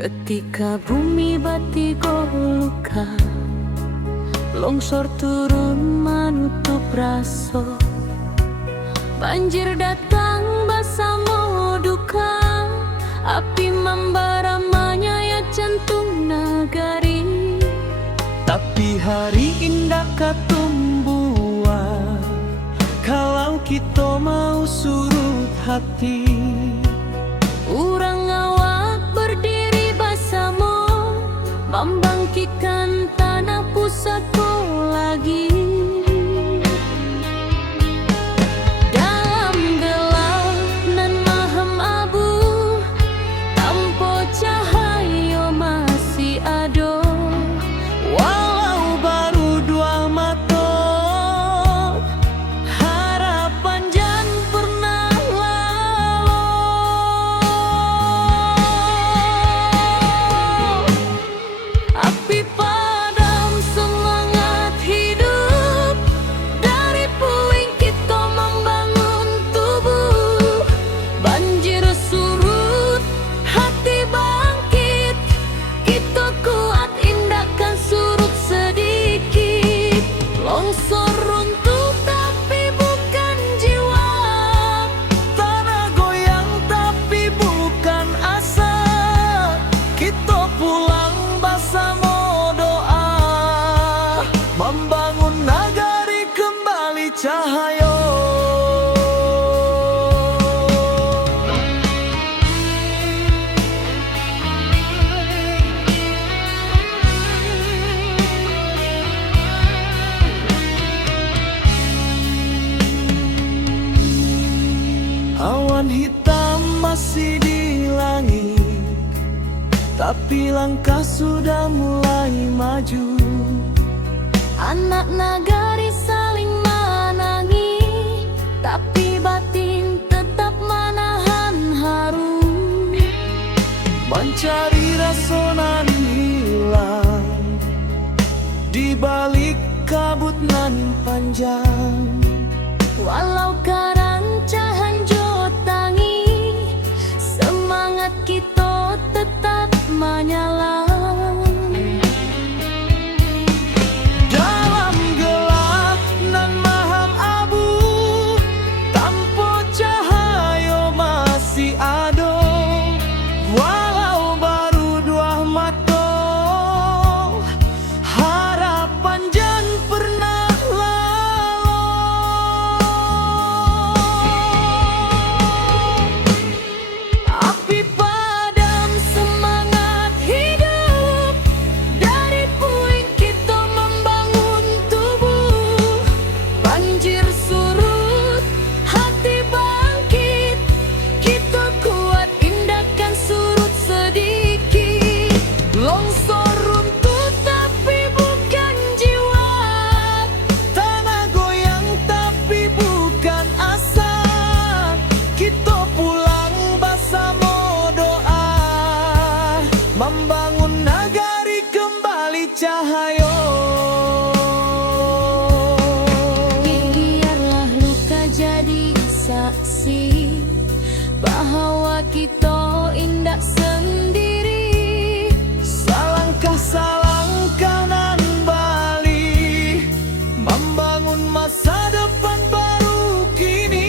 Ketika bumi batigo luka, longsor turun menutup raso, banjir datang basamo duka, api membara menyayat jantung nagari. Tapi hari indah katumbuhan, kalau kita mau surut hati. Urang awak berdiri basamo, membangkitkan tanah pusatku lagi. Dalam gelap nan maham abu, tanpa cahaya masih ada. Walau baru dua mata, harapan jan pernah lalu. Api padam semangat hidup, dari puing kita membangun tubuh. Banjir surut, hati bangkit, kita kuat indahkan surut sedikit. Longsor runtuh tapi bukan jiwa, Tanah goyang tapi bukan asa. Kita pulang bersama doa, membangun nagari kembali cahaya. Awan hitam masih di langit, tapi langkah sudah mulai maju. anak nagari saling menangi, tapi batin tetap menahan haru. Mencari rasa nan hilang di balik kabut nan panjang. Walau karancahan jotangi, semangat kita tetap menyala. Dalam gelap nan maham abu, tanpa cahaya masih ada. Walau baru dua mata, harapan jan pernah lalu. Api padam semangat hidup, dari puing kita membangun tubuh. Banjir surut, hati bangkit, kita kuat indahkan surut sedikit. Longsor runtuh tapi bukan jiwa, tanah goyang tapi bukan asa. Kita pulang bersama doa, membangun nagari kembali cahaya. Biarlah luka jadi saksi bahwa kita indah sendiri. Salangkah salangkah nan bali, membangun masa depan baru kini.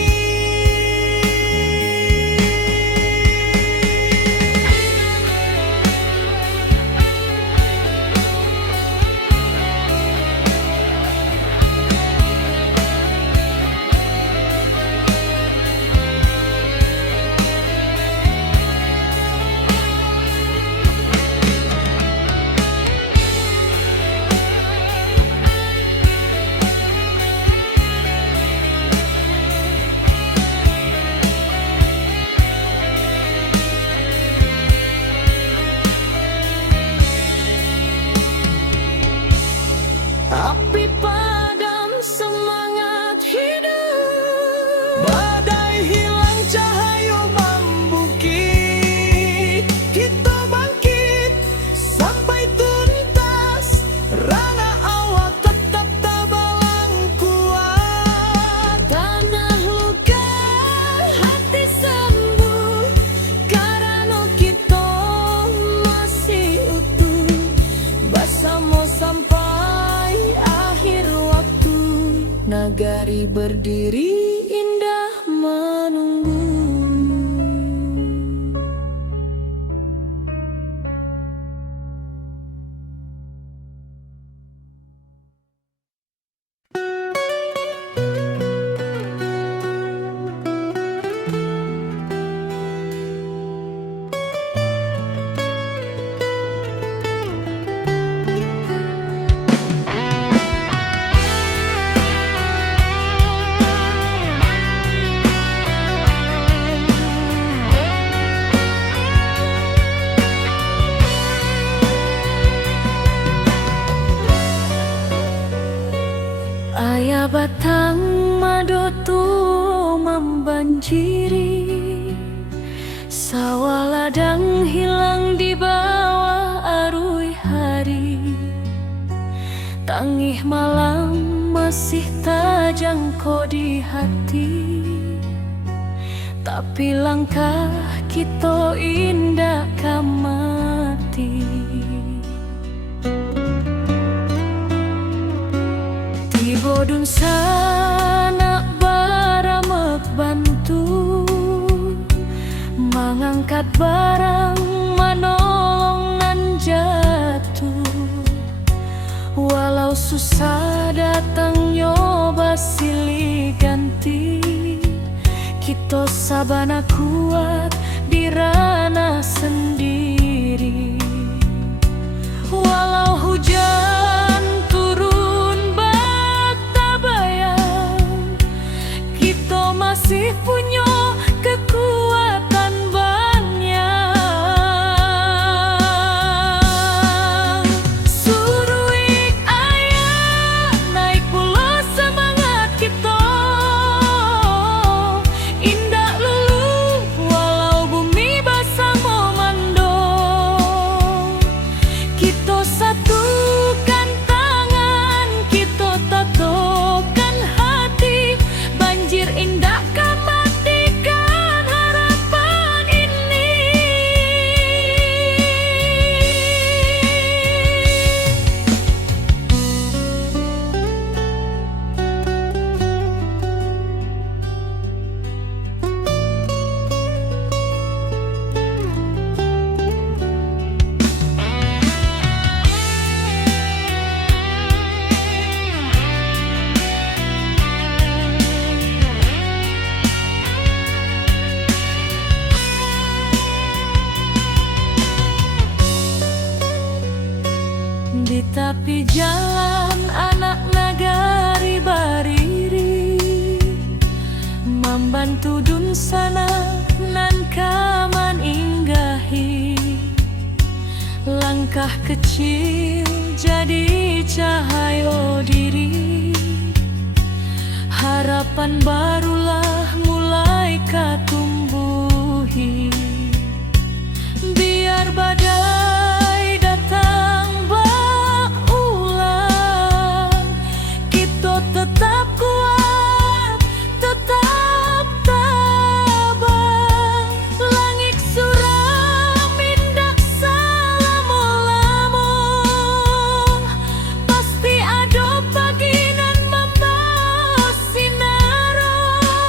nagari berdiri indah menunggu. Ayah batang madotu membanjiri, sawah ladang hilang di bawah arui hari. Tangih malam masih tajangko di hati, tapi langkah kita indah kamati. Bodun sana baramek bantu, mengangkat barang manolong nan jatuh. Walau susah datang nyoba silih ganti, kita sabana kuat di ranah sendiri. Walau hujan masih punya kekuatan banyak. Suruik ayah naik pula semangat kita, indah lulu walau bumi basah memando. Kita satukan tangan, kita tatokan hati, banjir indah di tepi jalan anak nagari bariri, membantu dun sana nan kaman inggahi. Langkah kecil jadi cahaya diri, harapan barulah mulai katumbuhi. Biar badai datang tetap kuat, tetap tabah. Langit suram indah salamu-lamu, pasti ada pagi nan membawa sinaro.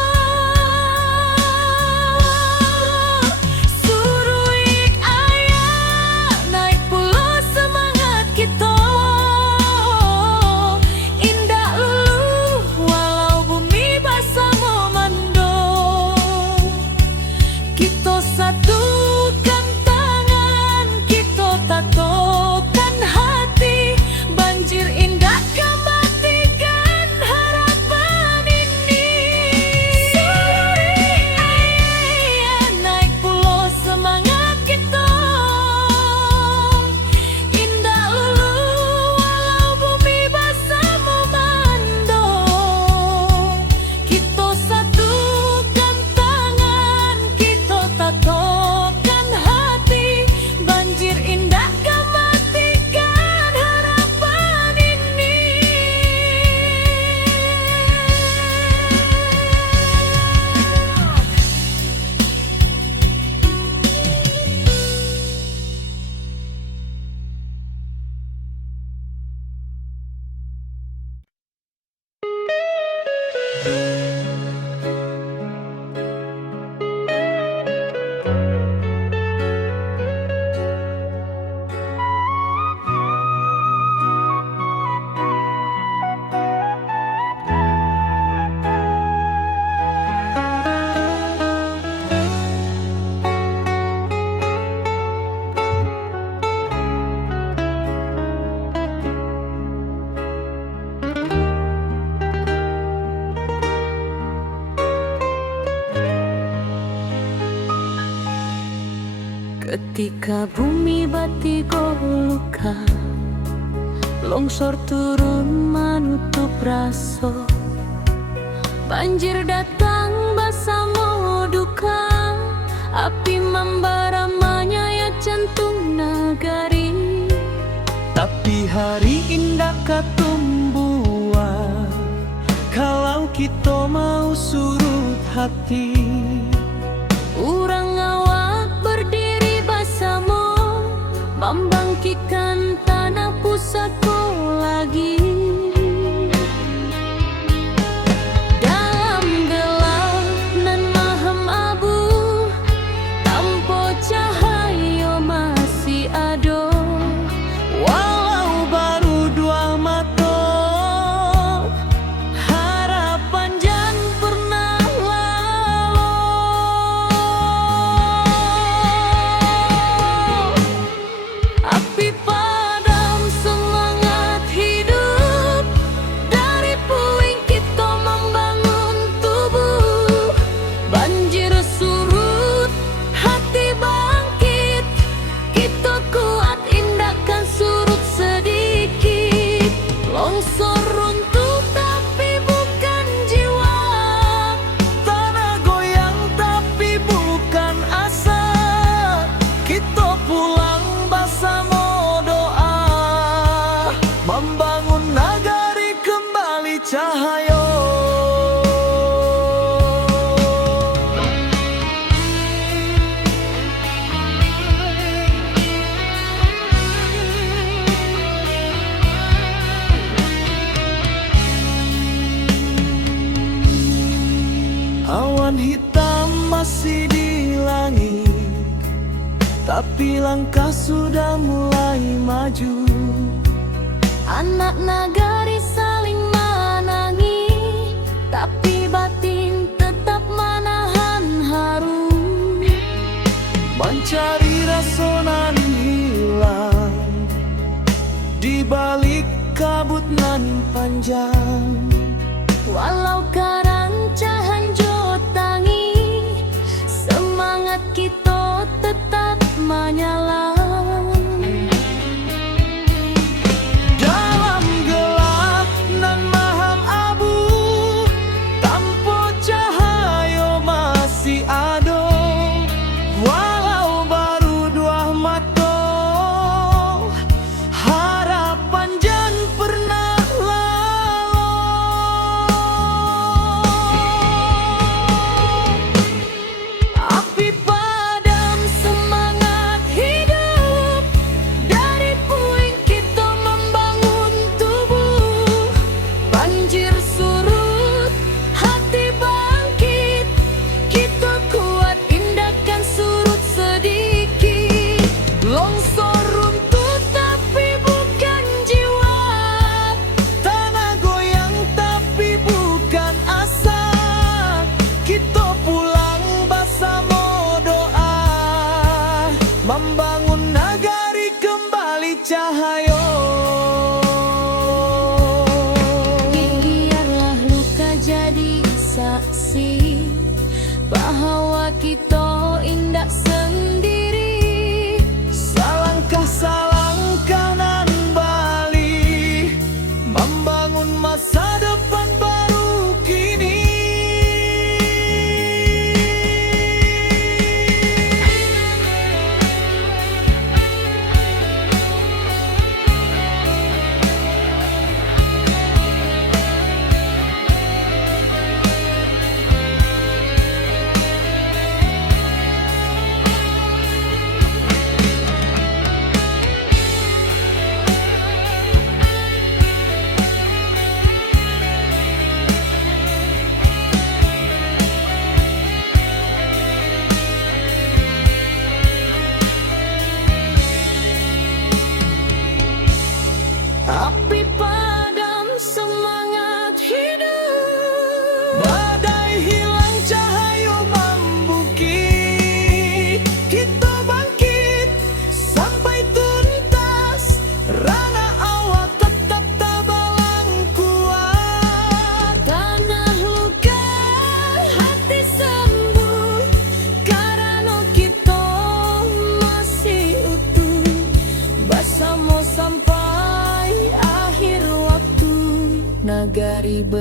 Ketika bumi batigo luka, longsor turun menutup raso, banjir datang basamo duka, api membara menyayat jantung nagari. Tapi hari indah katumbuhan, kalau kita mau surut hati. Urang awak berdiri basamo, membangkitkan tanah pusako lagi. Dalam gelap nan maham abu, tanpa cahaya masih ada. Walau baru dua mata, harapan jan pernah lalu. Api padam semangat hidup, dari puing kita membangun tubuh. Banjir surut, hati bangkit, kita kuat indahkan surut sedikit. Longsor runtuh tapi bukan jiwa, Tanah goyang tapi bukan asa. Kita pulang bersama doa, membangun nagari kembali cahaya. Awan hitam masih di langit, tapi langkah sudah mulai maju. anak nagari saling menangi, tapi batin tetap menahan haru. Mencari rasa nan hilang di balik kabut nan panjang. Walau karancahan jotangi, semangat kita tetap menyala. Dalam gelap nan maham abu, tanpa cahaya masih ada. Walau baru dua mata, harapan jan pernah lalu. Api padam semangat hidup, dari puing kita membangun tubuh. Banjir surut, hati bangkit, kita kuat indahkan surut sedikit. Longsor runtuh tapi bukan jiwa, tanah goyang tapi bukan asa. Kita pulang bersama doa, membangun nagari kembali cahaya. Biarlah luka jadi saksi bahwa kita indah sendiri. Salangkah nan bali, membangun masa depan baru kini.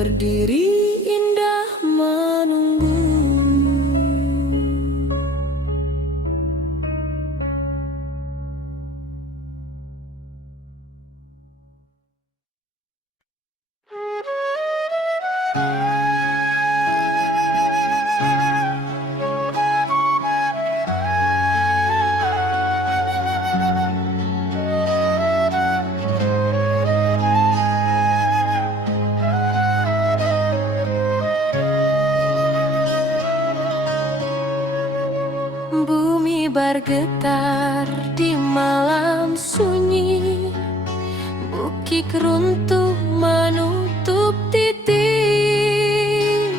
berdiri indah menunggu. Bumi bergetar di malam sunyi, bukit runtuh menutup titik,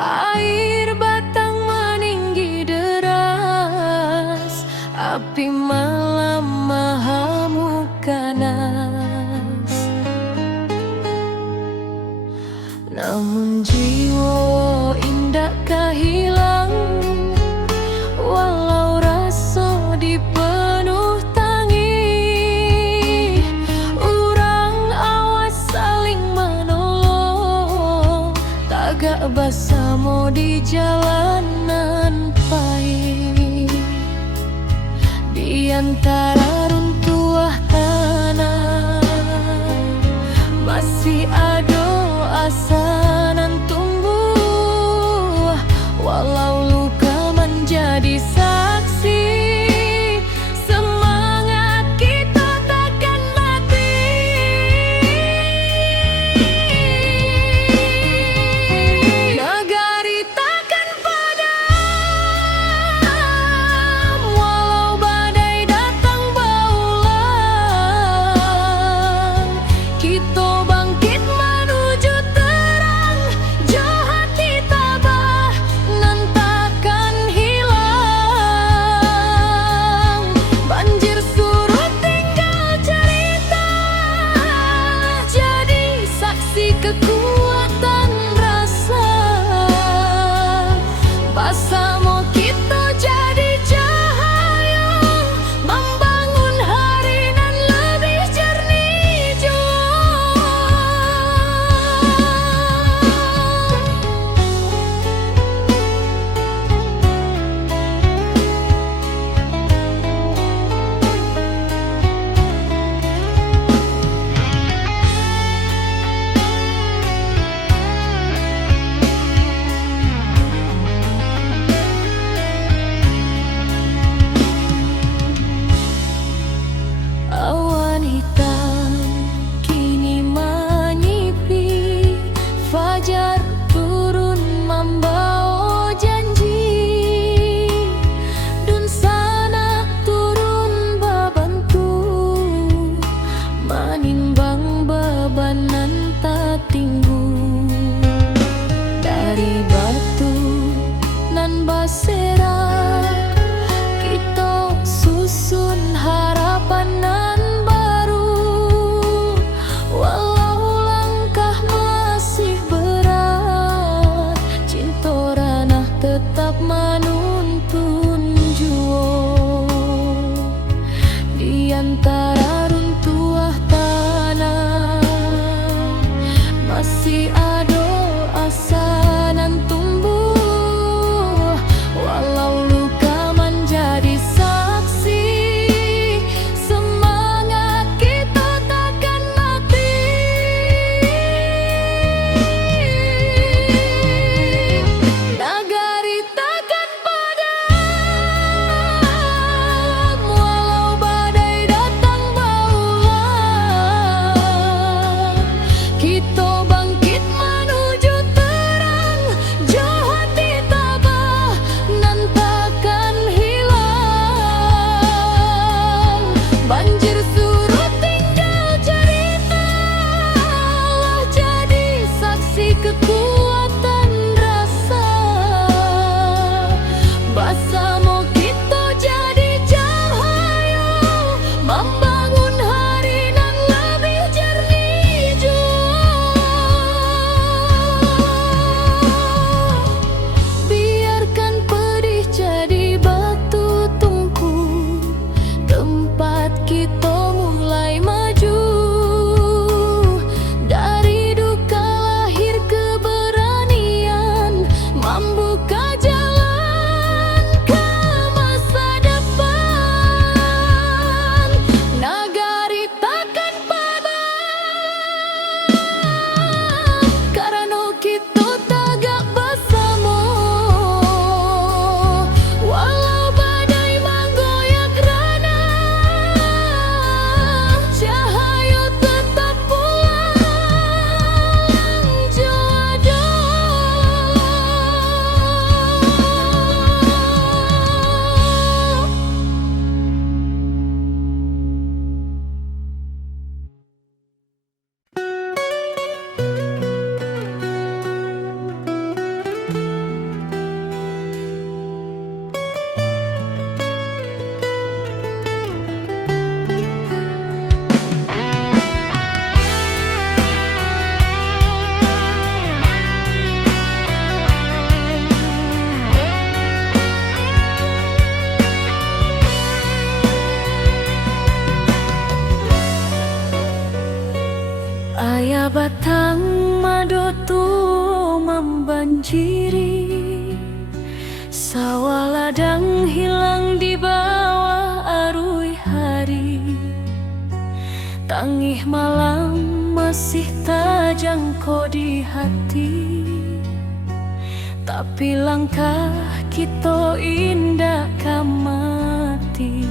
air batang meninggi deras, api malam mengamuk ganas. Namun jiwa indah hilang, walau rasa dipenuh tangi. Urang awas saling menolong, tagak bersama di jalanan pahit. Di antara runtuhan tanah masih ada asa nan tumbuh, walau luka menjadi saksi, semangat kita takkan mati. Negari takkan padam, walau badai datang berulang. Kita bangkit menuju terang, jauh hati tabah nan takkan hilang. Banjir surut tinggal cerita, jadi saksi kekuatan rasa. Bersama kita jadi cahaya, membangun hari nan lebih jernih jua. Awan hitam kini menyipi, fajar turun membawa janji. Dun sana turun babantu, menimbang beban nan tak tinggu. Dari batu nan basera, kita susun harapan nan baru. Walau langkah masih berat, cinta banjiri. Sawah ladang hilang di bawah arus hari. Tangih malam masih terjangkau di hati. Tapi langkah kita indah kamati.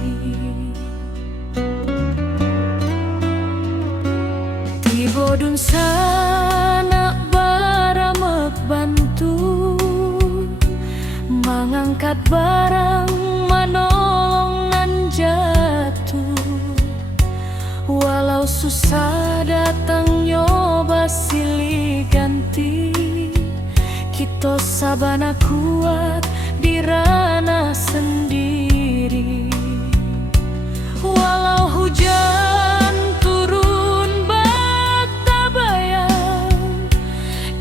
Tiba dun sana baramek bantu, mengangkat barang manolong nan jatuh. Walau susah datang nyoba silih ganti, kita sabana kuat di ranah sendiri. Walau hujan turun bak bayang,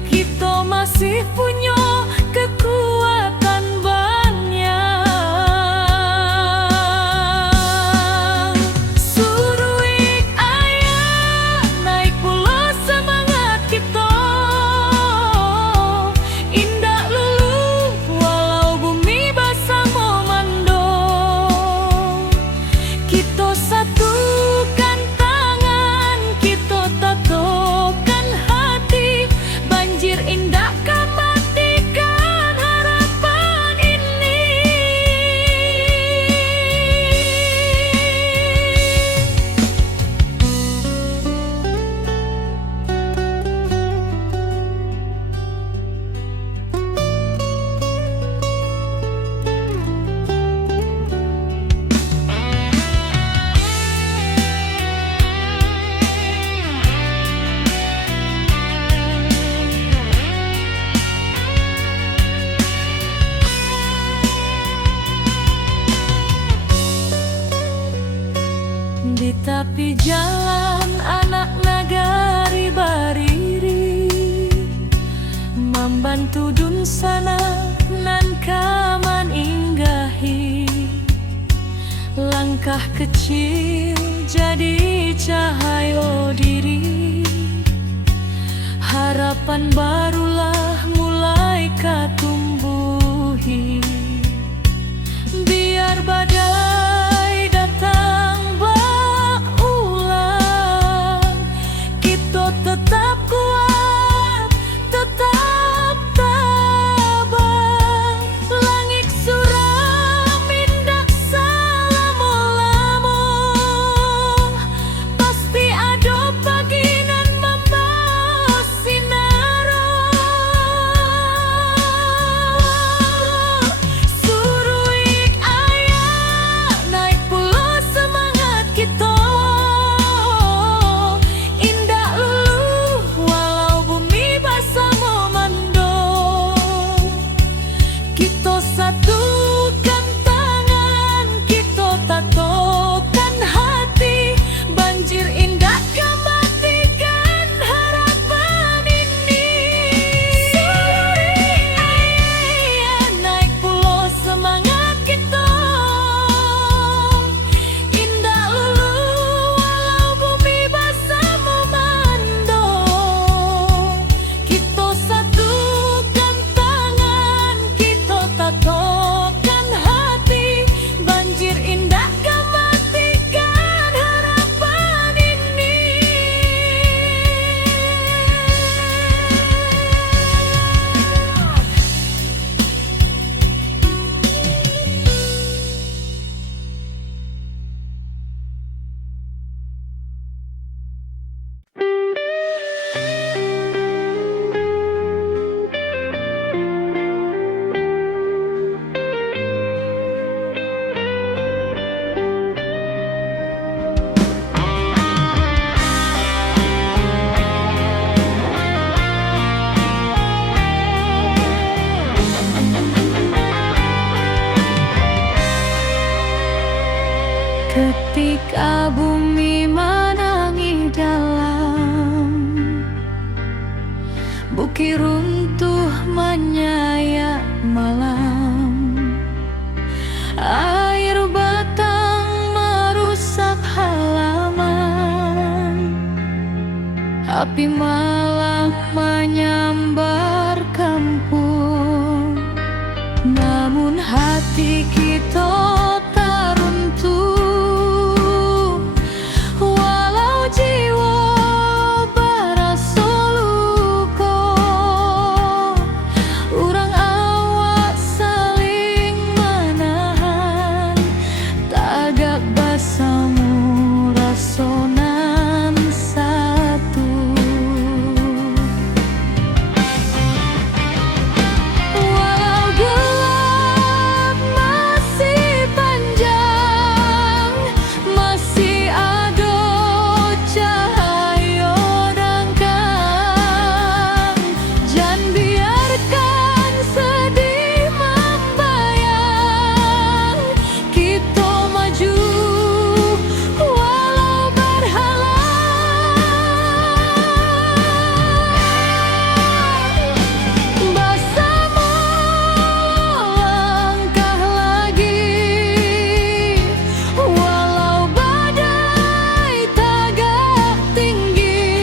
kita masih punya kekuatan banyak. Suruik ayah naik pulau semangat kita. Indah lulu walau bumi basah memando. Kita satukan tangan, kita tatokan hati. Banjir indah kan matikan harapan ini. Di tepi jalan anak nagari bariri, membantu dun sana nan kaman inggahi. Langkah kecil jadi cahaya diri. Harapan barulah mulai katumbuhi. Biar badai datang berulang, kita tetap kuat, tetap tabah. Langit suram indak selama-lama, pasti ada pagi nan membawa sinar. Suruik ayah naik pulau semangat kita. Indah lulu walau bumi basah memando. Kita satukan tangan, kita tatokan hati. Banjir indah kan matikan harapan ini. Suruik ayah naik pulau semangat kita. Indah lulu walau bumi basah memando. Kita satukan tangan, kita tatokan hati. Banjir indah kan matikan harapan ini. Ketika bumi menangis dalam, bukit runtuh menyayat malam. Air batang merusak halaman. Api malam menyambar kampung. hati kita tak runtuh, walau jiwa berasa luka. Urang awak saling menahan, tagak basamu rasonan satu. Walau gelap masih panjang, masih ada cahaya dangkang. Jangan biarkan sedih membayang, kita maju walau berhalang. Bersama langkah lagi, walau badai tagak tinggi.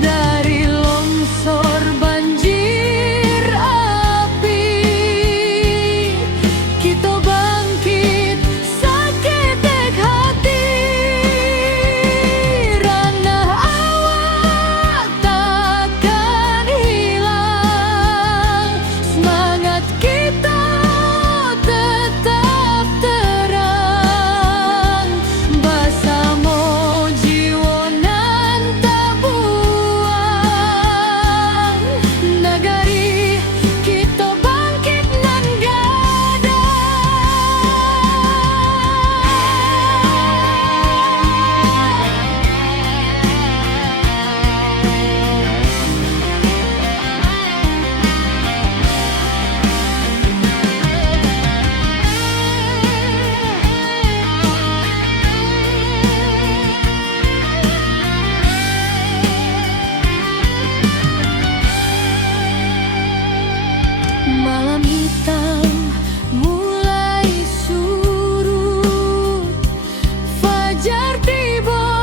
Dari longsor banjir api, kita bangkit saketek hati. Ranah awak takkan hilang, semangat kita tetap terang. Bersama jiwa nan tak buang, negari kita bangkit nan malam hitam mulai surut, fajar tiba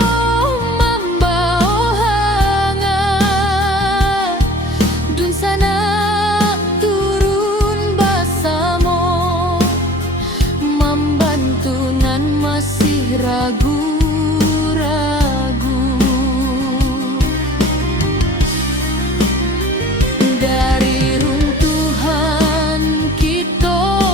membawa hangat. Dun sana turun bersama, membantu nan masih ragu-ragu. Dari runtuhan kita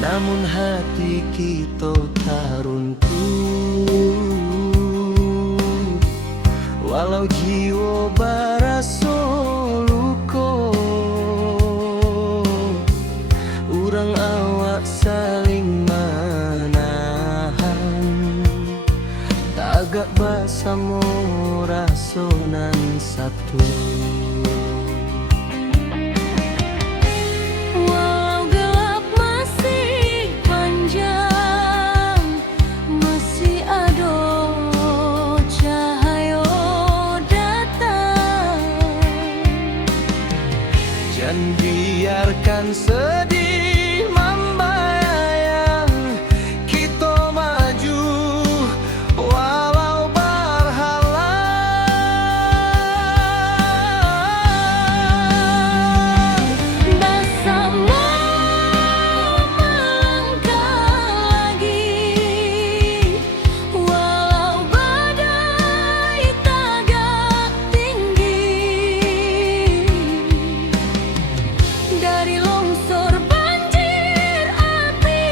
namun hati kita tak runtuh. Walau jiwa baraso luko, urang awak saling menahan. Tagak basamo rasonan satu. Walau gelap masih panjang, masih ada cahaya datang. Jangan biarkan sedih membayang, kita maju walau berhalang. Bersama melangkah lagi, walau badai tagak tinggi. Dari longsor banjir api,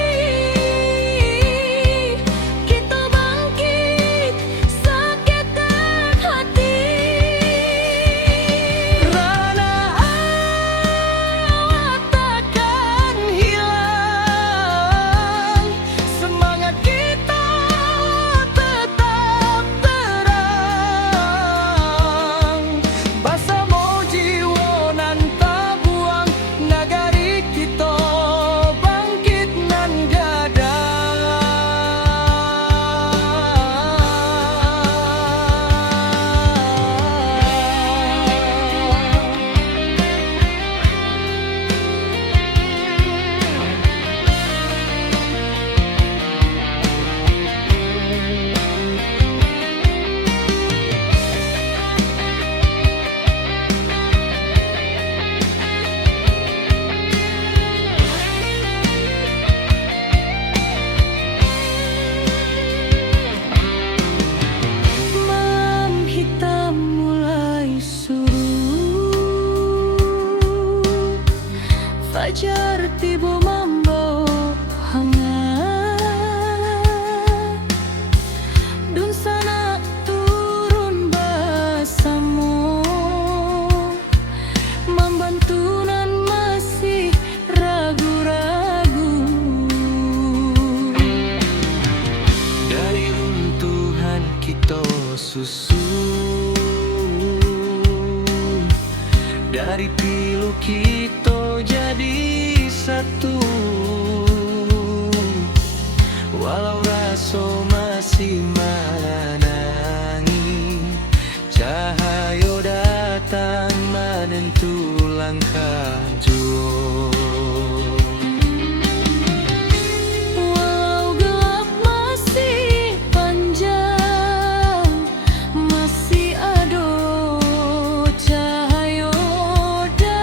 kita bangkit seketat hati. Rana awak takkan hilang, semangat kita tetap terang. Basamo jiwa nan tabuang, nagari kita bangkit nan gadang. Malam hitam mulai surut, fajar tiba membawa hangat. Dun sana turun bersama, membantu nan masih ragu-ragu. Dari runtuhan kita susun, dari pilu kita jadi satu. Walau rasa masih menangi, cahaya datang menentu langkah jua. Walau gelap masih panjang, masih ada cahaya datang.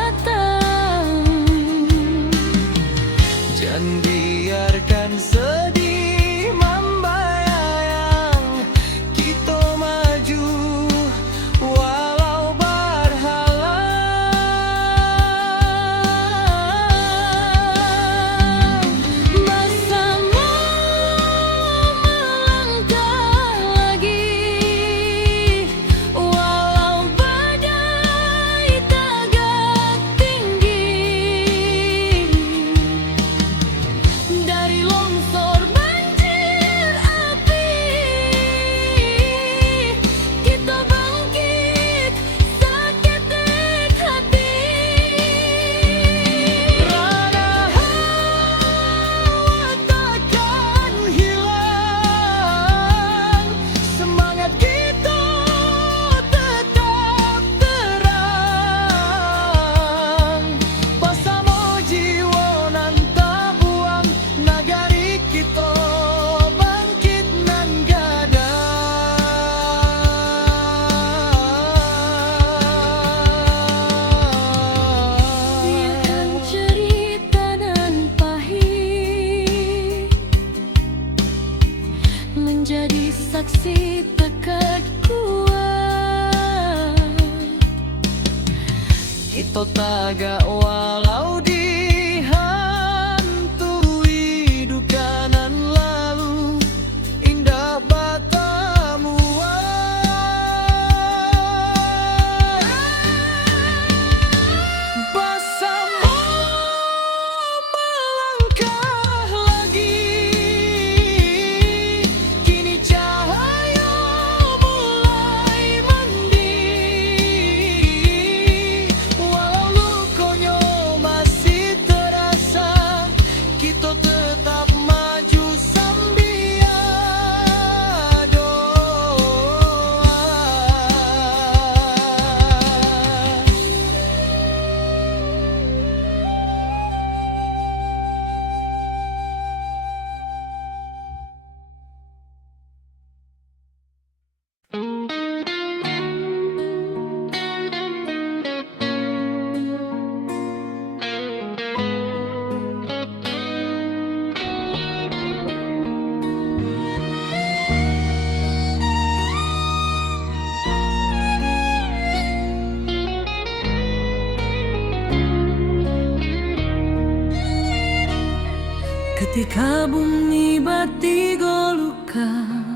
Ketika bumi bati golukan,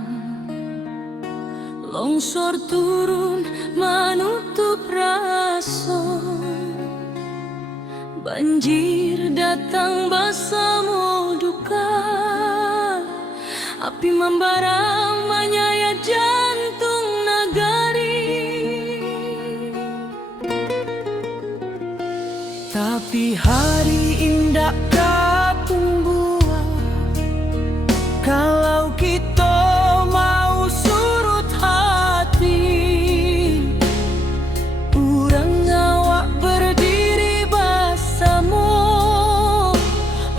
longsor turun menutup rasa, banjir datang bersama duka, api membara menyayat jantung nagari. Tapi hari indah kapung buah, kalau kita mau surut hati, urang awak berdiri bersama,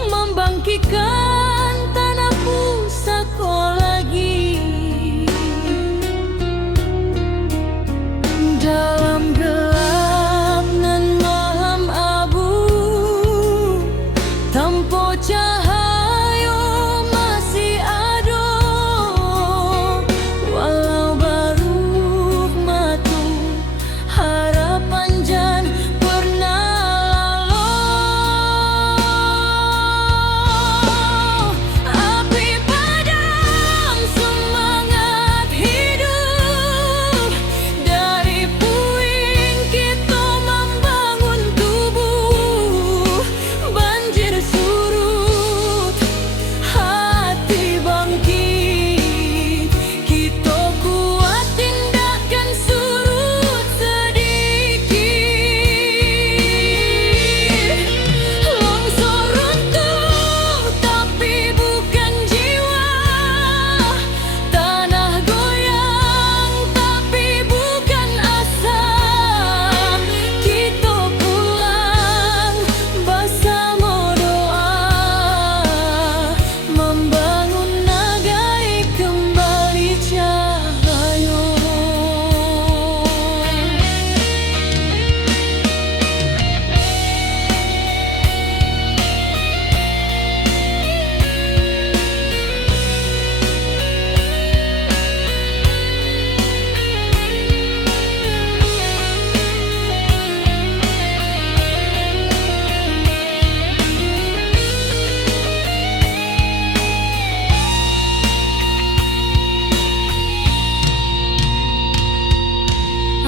membangkitkan tanah pusaka lagi. Dalam gelap nan malam abu, tanpa cahaya masih ada, walau baru matu harapan jan pernah lalu. Api padam semangat hidup, dari puing kita membangun tubuh. Banjir surut, hati bangkit, kita kuat tindakan surut sedikit. Longsor runtuh tapi bukan jiwa, tanah goyang tapi bukan asa. Kita pulang bersama doa, membangun nagai kembali cahaya.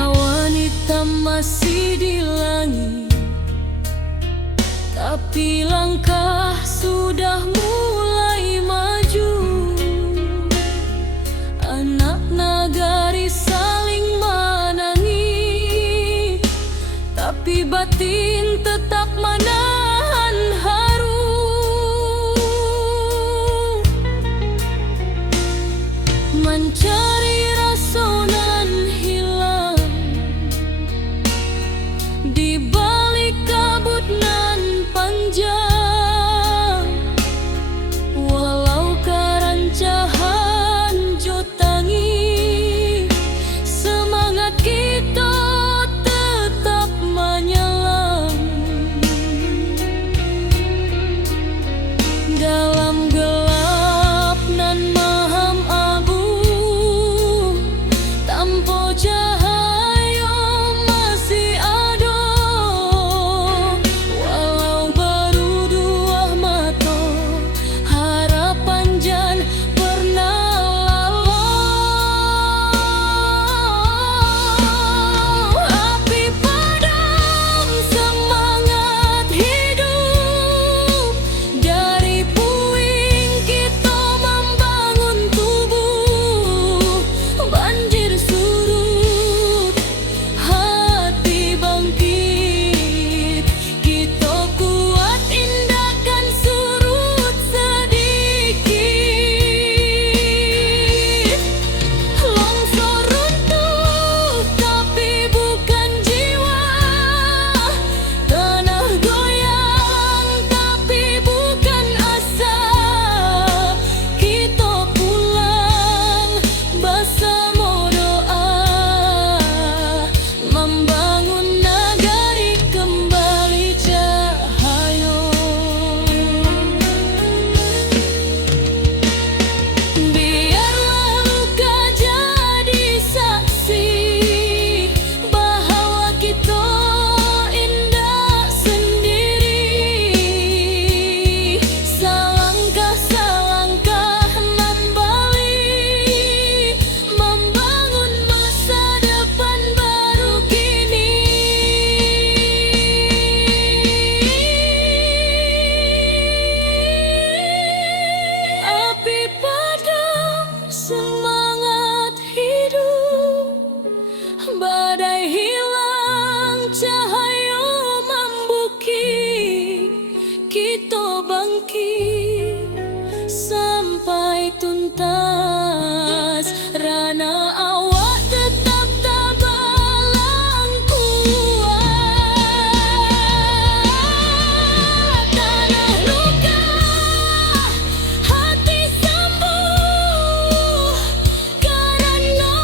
Awan hitam masih di langit, tapi langkah sudah mulai maju. Anak nagari saling menangis, tapi batin tetap menahan haru. Mencari rasa nan hilang di balik kabut nan panjang, bangkit sampai tuntas. Rana awak tetap tabalang kuat. Tanah luka, hati sembuh, karena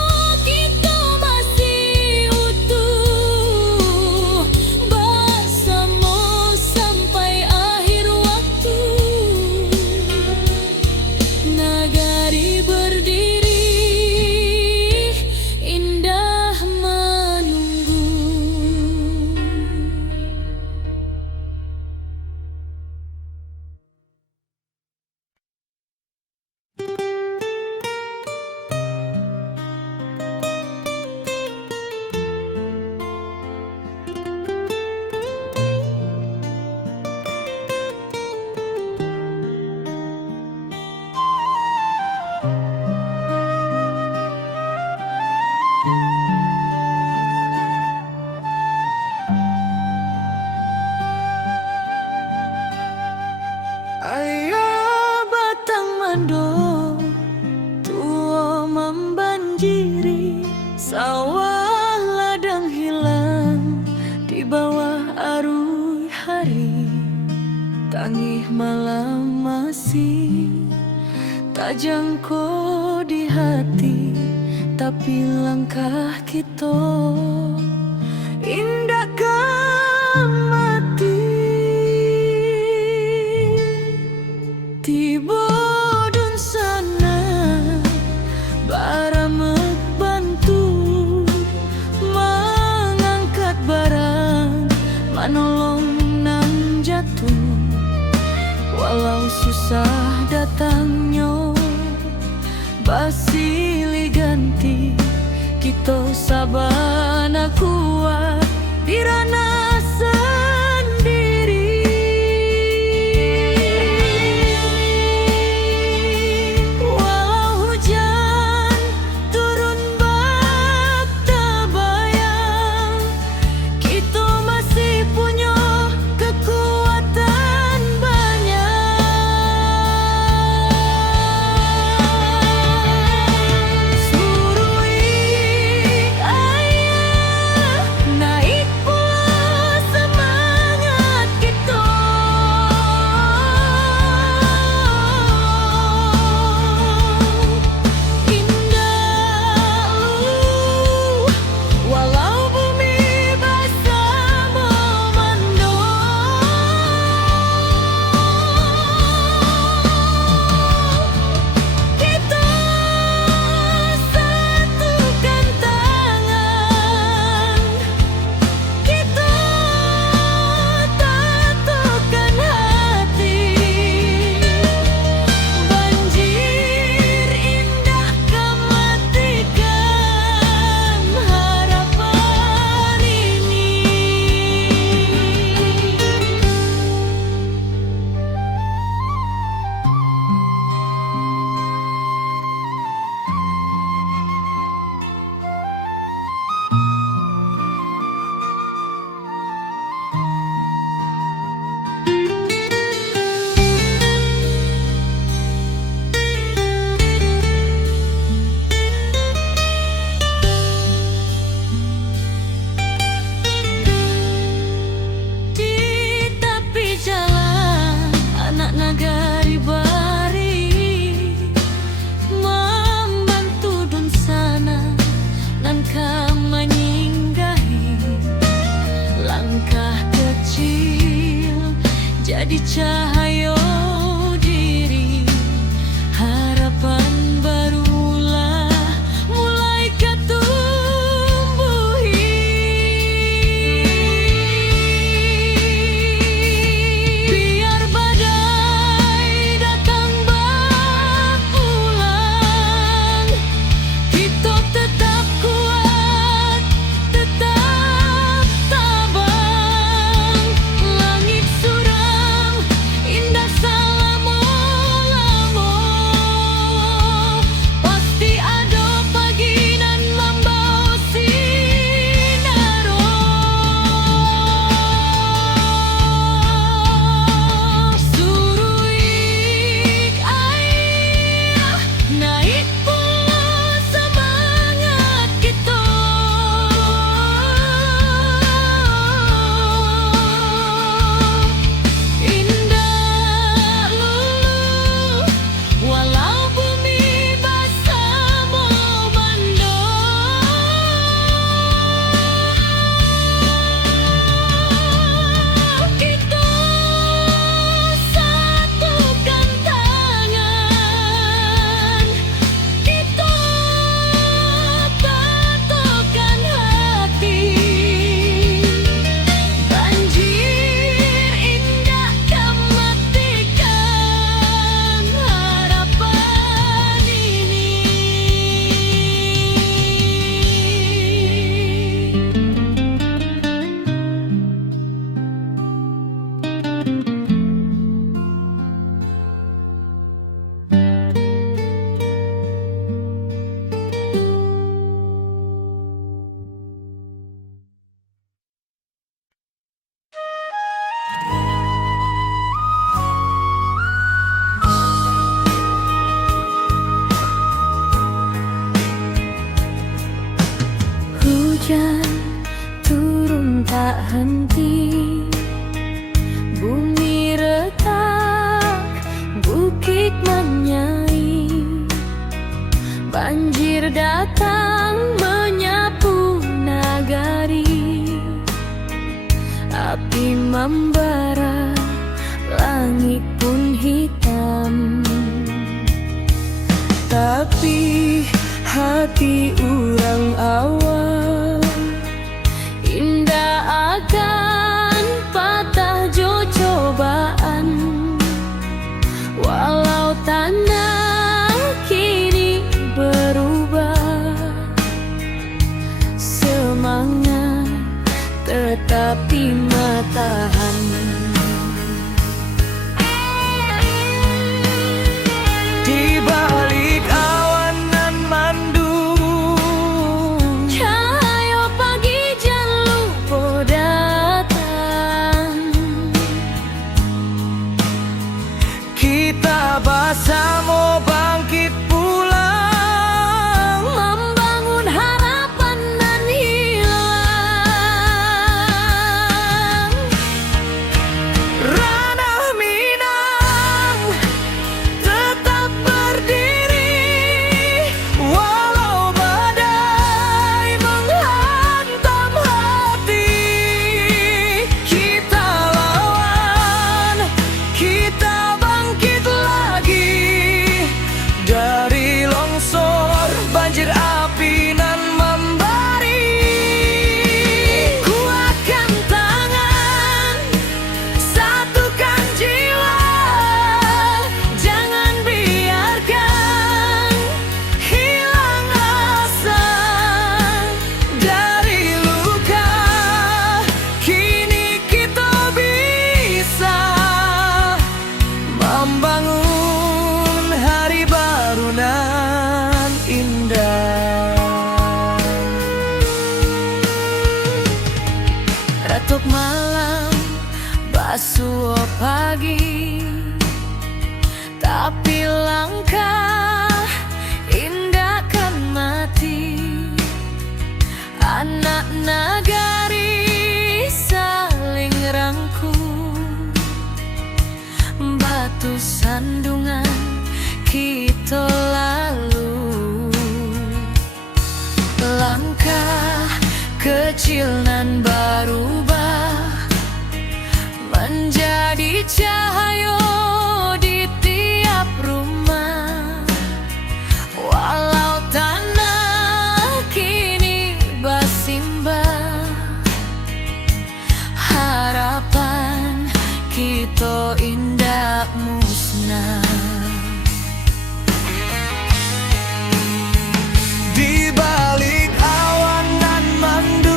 kita masih utuh bersama sampai akhir waktu. Nagari berdiri, indah menunggu. Ayah batang mando tua membanjiri, sawah ladang hilang di bawah arus hari. Tangih malam masih tak jangkau di hati, tapi langkah kita indahkan mati. Tiba dun sana baramek bantu mengangkat barang, menolong nang jatuh. Walau susah datangnya basilih ganti, kita sabana kuat di ranah sendiri. Walau hujan turun bak tabayang, kita masih punya kekuatan banyak. Surui ayah, naik pula semangat kita. Indah lu, walau bumi basah memandung, kita satukan tangan, kita tatukan hati. Banjir indah kematikan harapan ini. Di tepi jalan anak nagari bari membantu dun sana nangka menyinggahi. Langkah kecil jadi cahaya diri, harapan barulah mulai ketumbuhi. Biar badai datang berulang, kita tetap kuat, tetap tabang. Langit suram, indah membara, langit pun hitam. Tapi hati orang awam indah akan patah jo cobaan. Walau tanah kini berubah, semangat tetap di matahan. Di balik awan nan mandung, Cahaya pagi jan lupa datang. kita bersama bangkit pulang, Membangun harapan nan hilang. ranah Minang tetap berdiri, walau badai menghantam hati. Kita lawan, kita bangkit lagi dari longsor banjir api nan membari. Kuatkan tangan, satukan jiwa, jangan biarkan hilang asa. Dari luka kini kita bisa membangun hari baru nan indah. Retuk malam, basuh pagi, tapi langkah indah kan mati. Anak nagari saling rangkul, batu sandungan kita lalu. Langkah kecil nan berubah menjadi cahaya di tiap rumah. Walau tanah kini bersimbah, harapan kita indah musnah. Di balik awan nan mandung,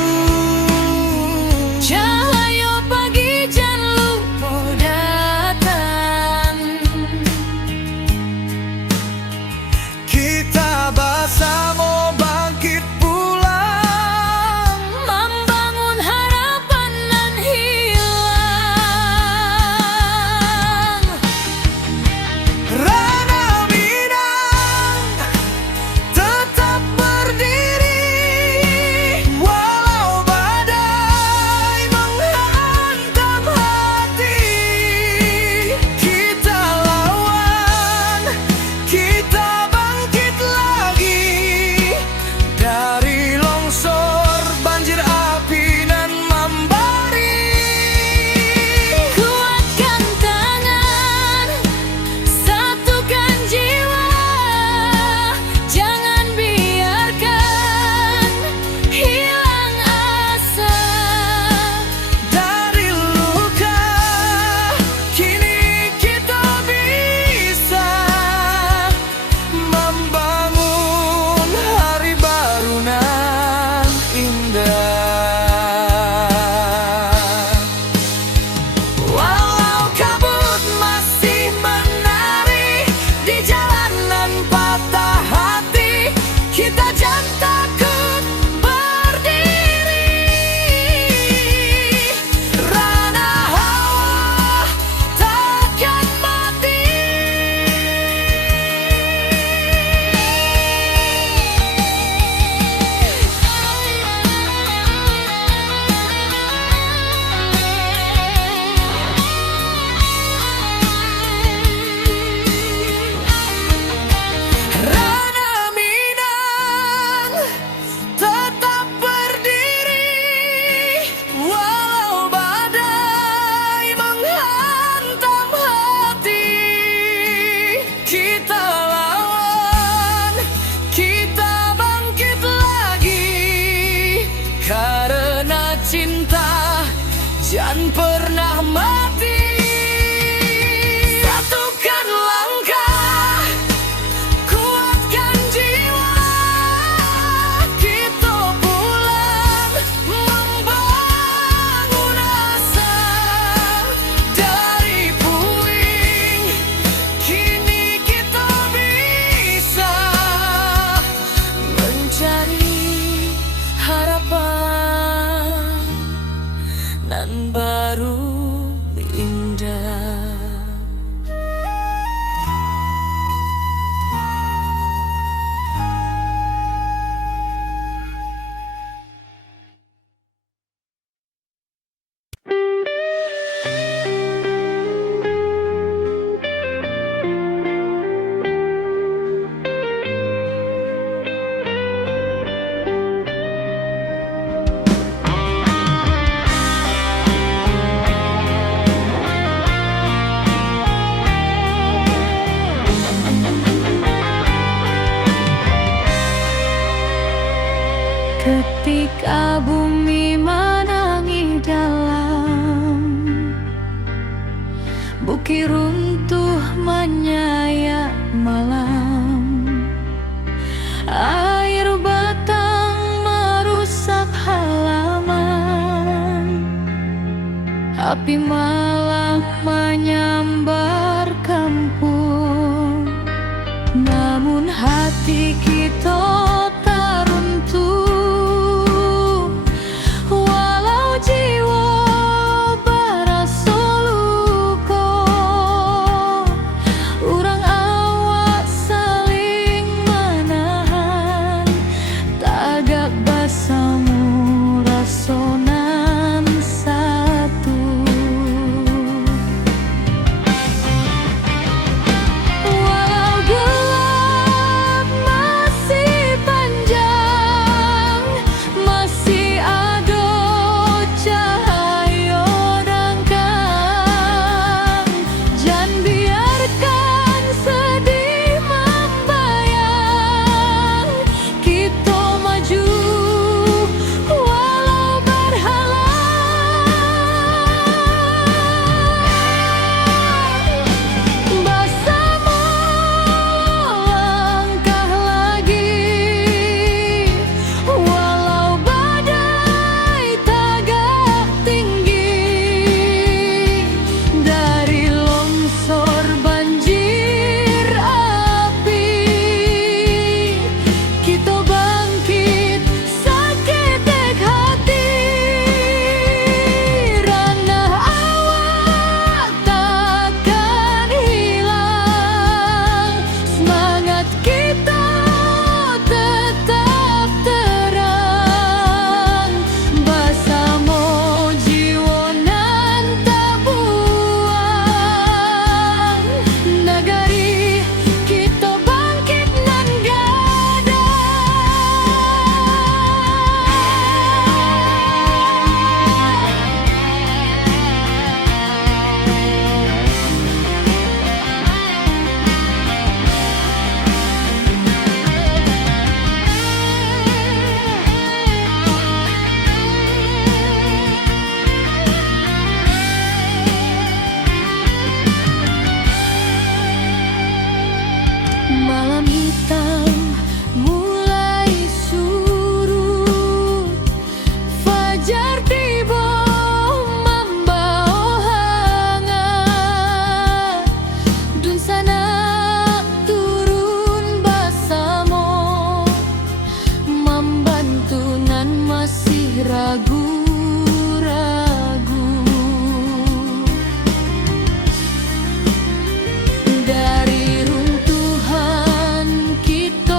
Bukit runtuh menyayat malam, air batang merusak halaman, api malam menyambar kampung. Namun hati kita tak runtuh, walau jiwa berasa luka. Urang awak saling menahan, tagak basamu rasonan satu. Walau gelap masih panjang, masih ada cahaya dangkang. Jangan biarkan sedih membayang, kita maju walau berhalang. Bersama langkah lagi, walau badai tagak tinggi. Dari longsor banjir api, kita bangkit saketek hati. Ranah awak takkan hilang, semangat kita tetap terang. Bersama jiwa nan tak buang, negari kita bangkit nan malam hitam mulai surut, fajar tiba membawa hangat. Dun sana turun bersama, membantu nan masih ragu-ragu. Dari runtuhan kita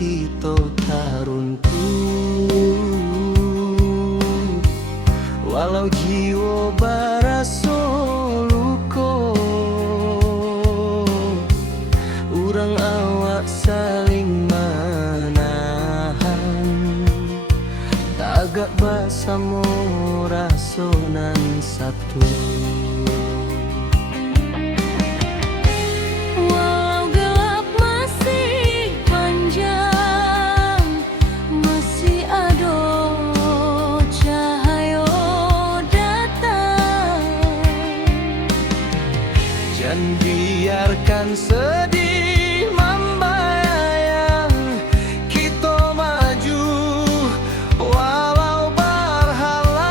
kita taruntuh, walau jiwa baraso luko, urang awak saling menahan, tagak basamo rasonan satu. Walau gelap masih panjang, masih ada cahaya datang. Jangan biarkan sedih membayang, kita maju walau berhalang.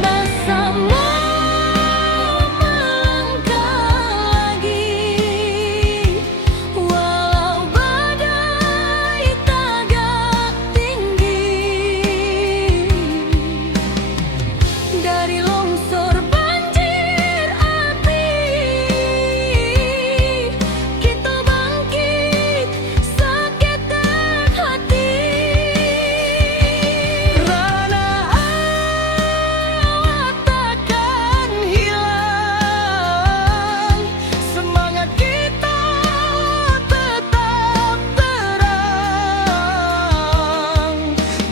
Bersama melangkah lagi, walau badai tagak tinggi. Dari longsor banjir api, kita bangkit seketek hati. Rana awak takkan hilang, semangat kita tetap terang.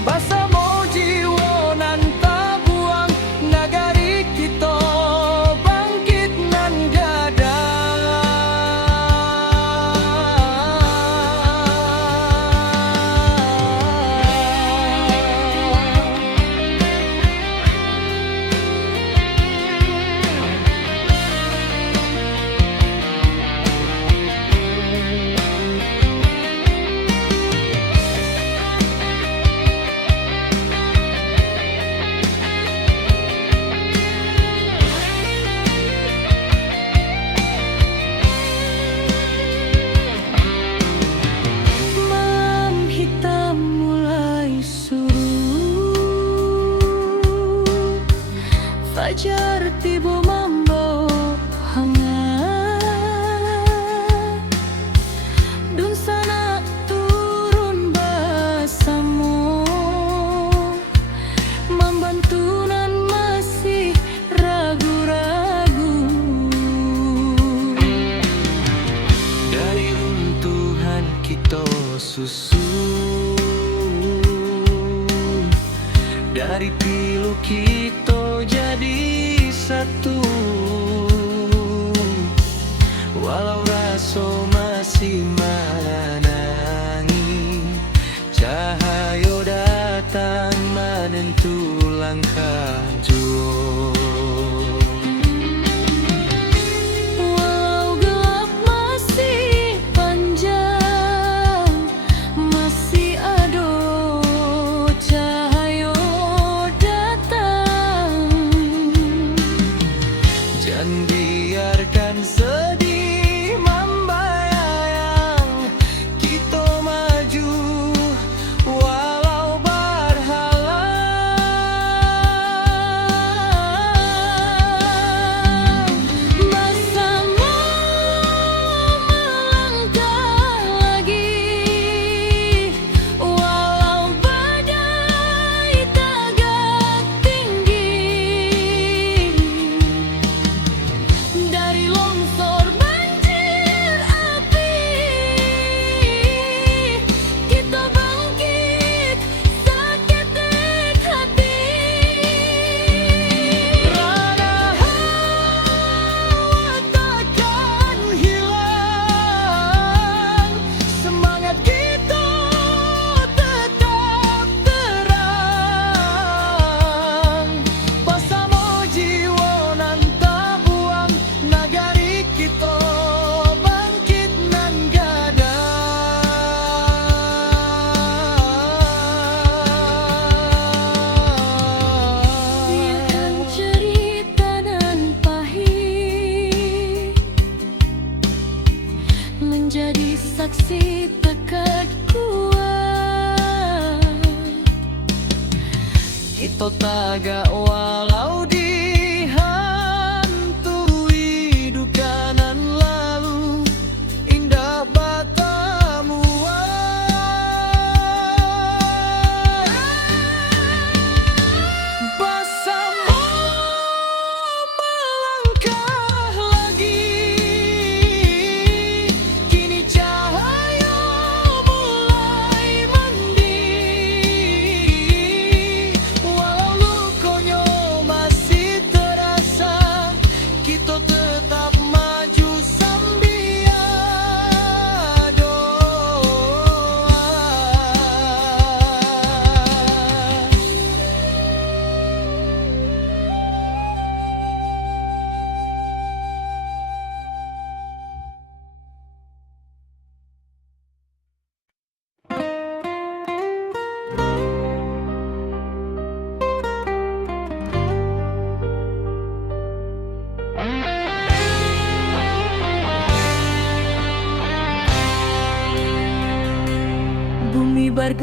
Basamo jiwa nan tabuang, nagari kita bangkit nan Malam hitam mulai surut, fajar tiba membawa hangat. Dun sana turun bersama, membantu nan masih ragu-ragu. dari runtuhan kita susun, dari pilu kita jadi satu, walau raso masih menangi, cahaya datang menentu langkah jua. Walau gelap masih panjang, masih ada cahaya datang. Jangan biarkan sedih membayang, kita maju walau berhalang. Bersama melangkah lagi, walau badai tagak tinggi. Dari longsor banjir api, kita bangkit seketek hati. Rana awak takkan hilang, semangat kita tetap terang. Basamo jiwa nan tabuang, nagari kita bangkit nan gadang. Biarkan cerita dan pahit menjadi saksi tekad kuat. Kita tagak walau dihantui duka nan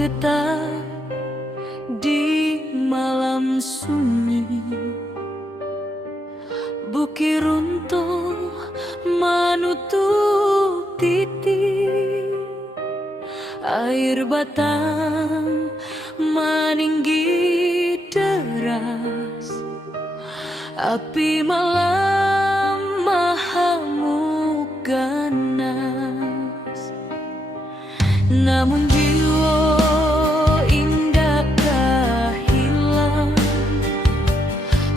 menggetar di malam sunyi. Bukit runtuh menutup titik, air batang meninggi deras, api malam mahamuk ganas. Namun jiwa indakkah hilang,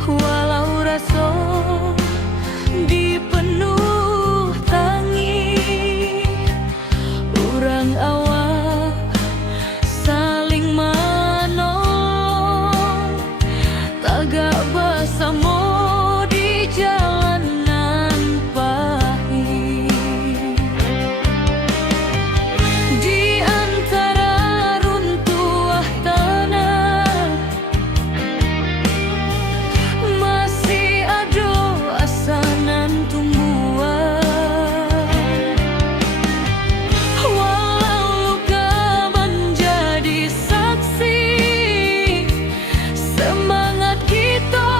walau rasa dipenuh tangi. Urang awak saling menolong, tagak bersama di jalanan pahit. Di antara runtuh tanah masih ada asanan tumbuhan. Walau luka menjadi saksi, semangat kita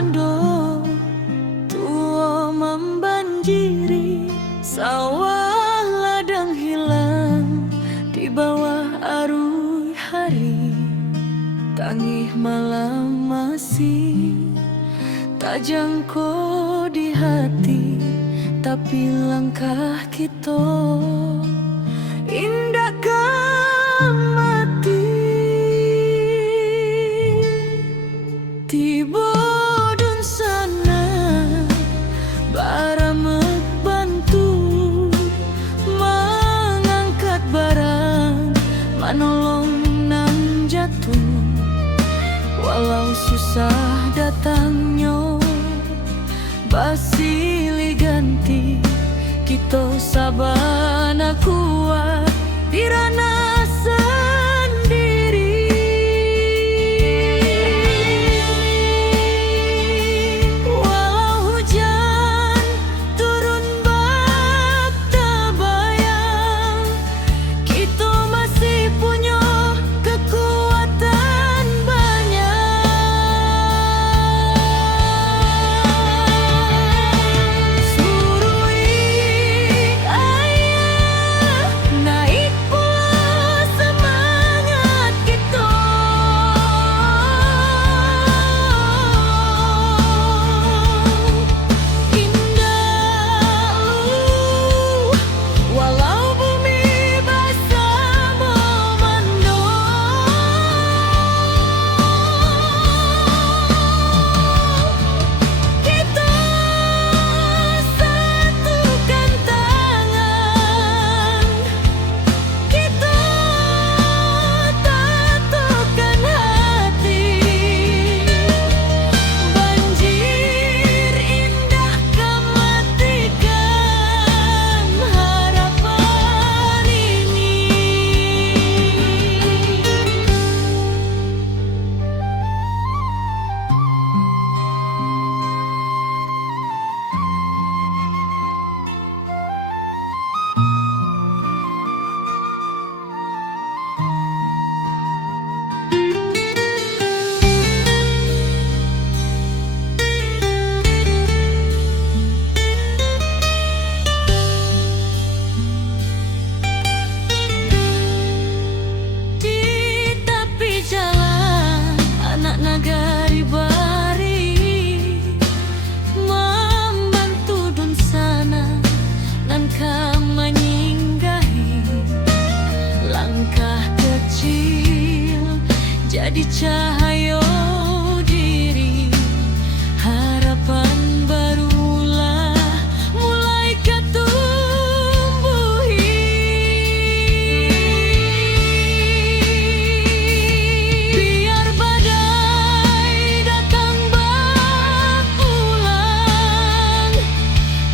mando tua membanjiri, sawah ladang hilang di bawah arus hari. Tangih malam masih tak jangkau di hati, tapi langkah kita indah mati. Tiba dun sana baramek bantu mengangkat barang, manolong nan jatuh. Walau susah datangnya basili ganti, kita sabana kuat dirana sendiri. Walau hujan turun bak tabayang, kita masih punya kekuatan banyak. Surui ayah naik pula semangat kita. Indah walau bumi basah memando, kita satukan tangan, kita tatukan hati. Banjir indah kematikan harapan ini. Di tepi jalan anak nagari bari membantu dun sana nan menyinggahi. Langkah kecil jadi cahaya diri, harapan barulah mulai ketumbuhi. Biar badai datang berulang,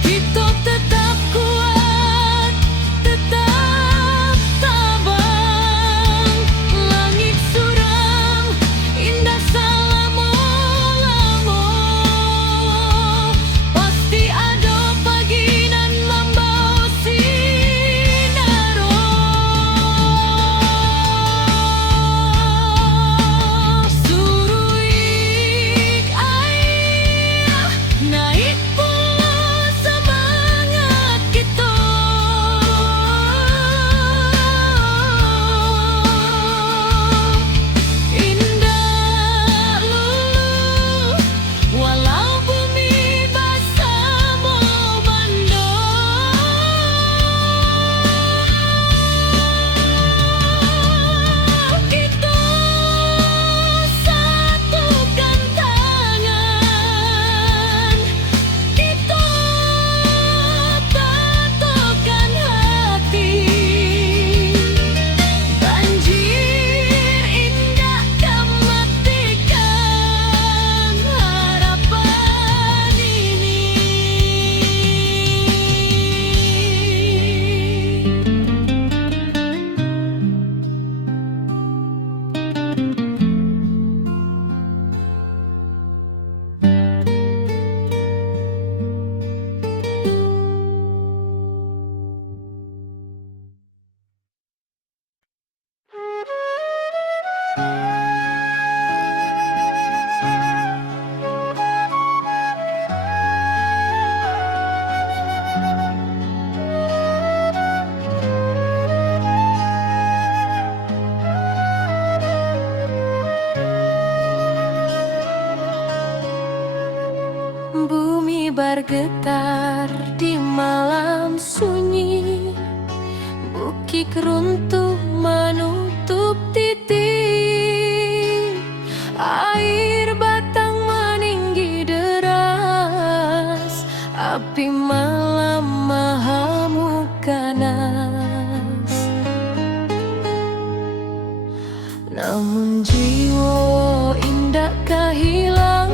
kita tetap kuat, tetap tabang. Langit suram Bumi bergetar di malam sunyi, bukit runtuh menutup titik, air batang meninggi deras, api malam mengamuk ganas. Namun jiwa indah hilang,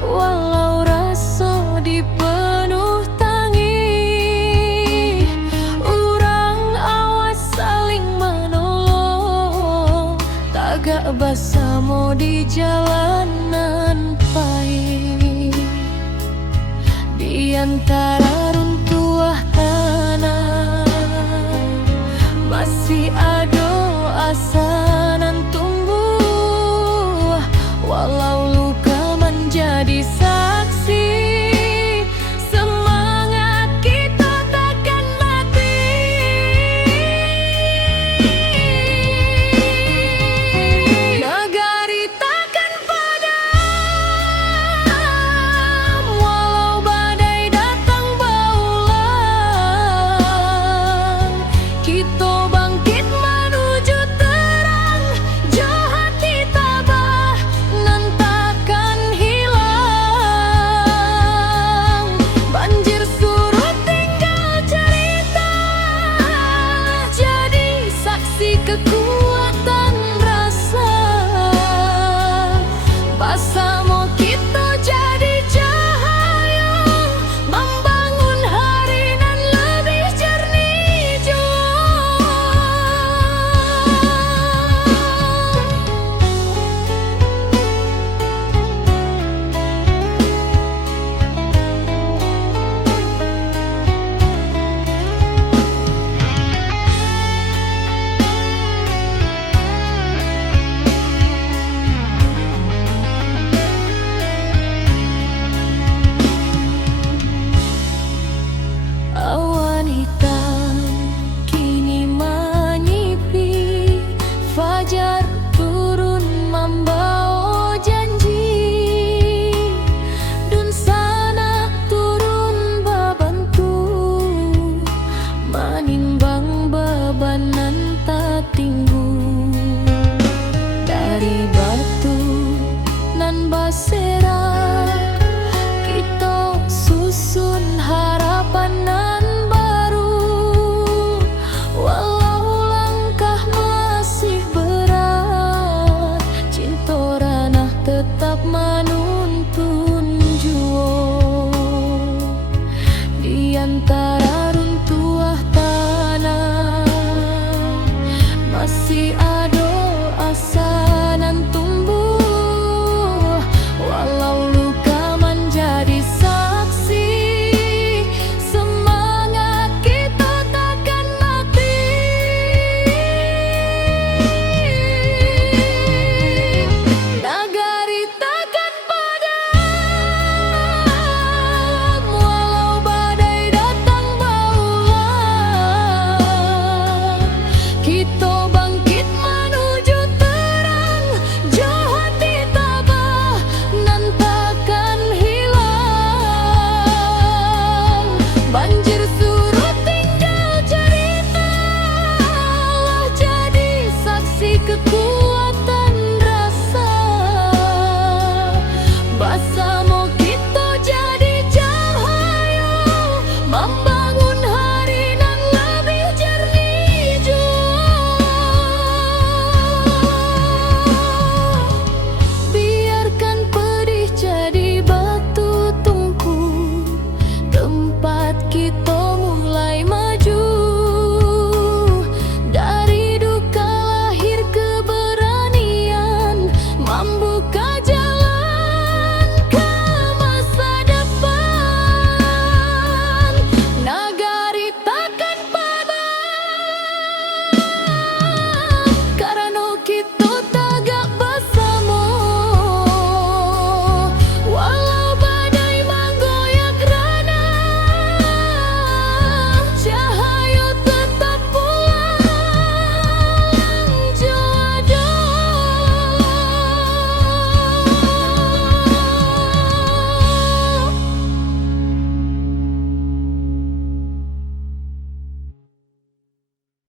walau rasa dipenuh tangi. Urang awas saling menolong, tagak bersama di jalanan pahit. Di antara runtuh tanah masih ada asa nan tumbuh, walau luka menjadi saksi. Semangat kita takkan mati. Negari takkan padam, walau badai datang berulang. Kita bangkit menuju terang, jauh hati tabah nan takkan hilang. Banjir surut tinggal cerita, jadi saksi kekuatan rasa. Bersama kita jadi cahaya, membangun hari nan lebih jernih jua. Awan hitam kini menyipi, fajar turun membawa janji. Dun sana turun bebantu, menimbang beban nan tak tinggu. Dari batu nan basir